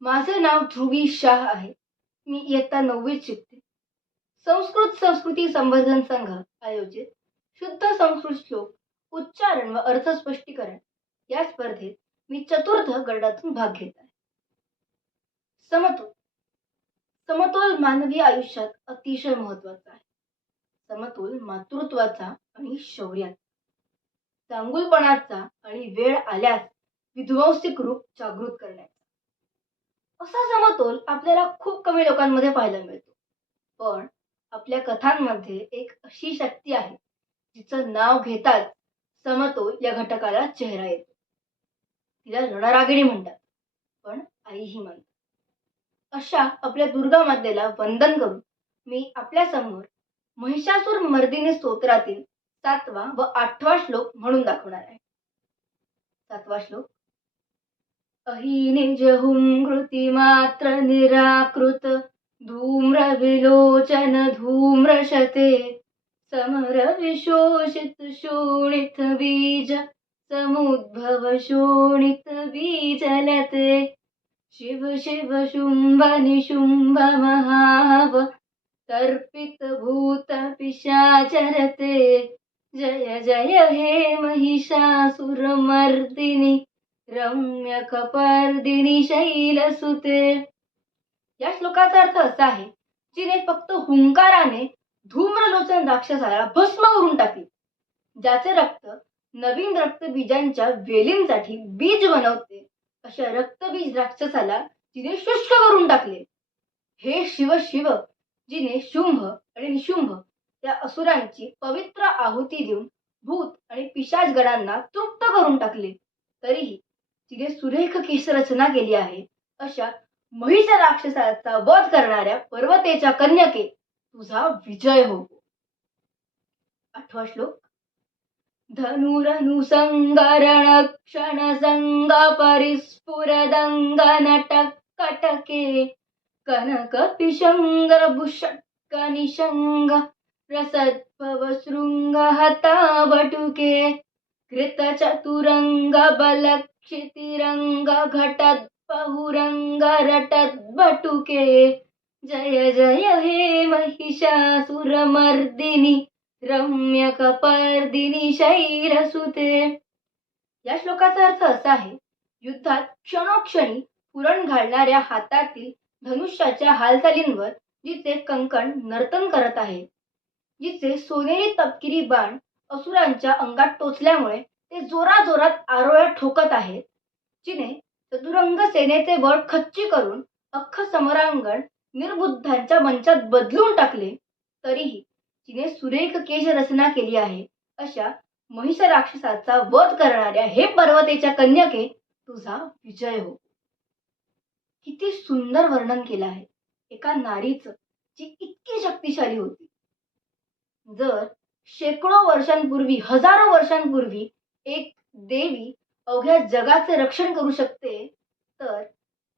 माझे नाव ध्रुवी शाह आहे. मी इयत्ता नववीत शिकते. संस्कृत संस्कृती संवर्धन संघ आयोजित शुद्ध संस्कृत श्लोक उच्चारण व अर्थ स्पष्टीकरण या स्पर्धेत मी चतुर्थ गटातून भाग घेत आहे. समतोल. समतोल मानवी आयुष्यात अतिशय महत्त्वाचा आहे. समतोल मातृत्वाचा आणि शौर्याचा. चांगुलपणाचा आणि वेळ आल्यास विध्वंसिक रूप जागृत करण्याचा. असा समतोल आपल्याला खूप कमी लोकांमध्ये पाहायला मिळतो. पण आपल्या कथांमध्ये एक अशी शक्ती आहे जिचं नाव घेताच समतोल या घटकाला चेहरा येतो. तिला रणरागिणी म्हणतात पण आईही म्हणतात. अशा आपल्या दुर्गा मातेला वंदन करून मी आपल्यासमोर महिषासूर मर्दिनी स्तोत्रातील सातवा व आठवा श्लोक म्हणून दाखवणार आहे. सातवा श्लोक अहिनिजहुं कृतिमात्र निराकृत धूम्रविलोचन धूम्रशते समरविशोषित शोणित बीज समुद्भव शोणित बीजलते शिव शिव शुम्भ निशुम्भ महाव तर्पित भूत पिशाचरते जय जय हे महिषासुरमर्दिनी रम्य कपर्दिनी शैलसुते या श्लोकाचा अर्थ असा आहे जिने फक्त हुंकाराने धूम्रलोचन राक्षसाला भस्म करून टाकले. ज्याचे रक्त नवीन रक्तबीजांच्या वेलींसाठी बीज बनवते अशा रक्तबीज राक्षसाला तिने शुष्क करून टाकले. हे शिव शिव जिने शुंभ आणि निशुंभ या असुरांची पवित्र आहुती देऊन भूत आणि पिशाच गणांना तृप्त करून टाकले. तरीही तिने सुरेख केश रचना केली आहे. अशा महिष राक्षसाचा वध करणाऱ्या पर्वतेच्या कन्यके तुझा विजय हो आठवा श्लोक. धनुरनुसंगरण क्षण संग परिस्फुरदंग नटक कटके कनक पिशंगर भूषट्क निशंग रसद्भव शृंग हता बटुके कृत चतुरंग बल क्षितिरंग घटत बहुरंग रटत जय जय हे महिषासुरमर्दिनी रम्य शैरसुते या श्लोकाचा अर्थ असा आहे युद्धात क्षणोक्षणी पुरण घालणाऱ्या हातातील धनुष्याच्या हालचालींवर जिचे कंकण नर्तन करत आहे जिचे सोनेरी तपकिरी बाण असुरांच्या अंगात टोचल्यामुळे ते जोराजोरात आरोळ्या ठोकत आहेत. जिने चतुरंग सेनेचे बळ खच्ची करून अख्ख समरांगण निर्बुद्धांच्या मंचात बदलून टाकले. तरीही जिने सुरेख केश रचना केली आहे अशा महिष राक्षसाचा वध करणाऱ्या हे पर्वतेच्या कन्यके तुझा विजय हो. किती सुंदर वर्णन केलं आहे. एका नारीचं जी इतकी शक्तिशाली होती. जर शेकडो वर्षांपूर्वी हजारो वर्षांपूर्वी एक देवी अवघ्या जगाचे रक्षण करू शकते. तर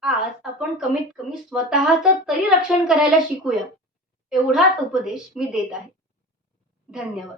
आज आपण कमीत कमी स्वतःचं तरी रक्षण करायला शिकूया. एवढाच उपदेश मी देत आहे. धन्यवाद.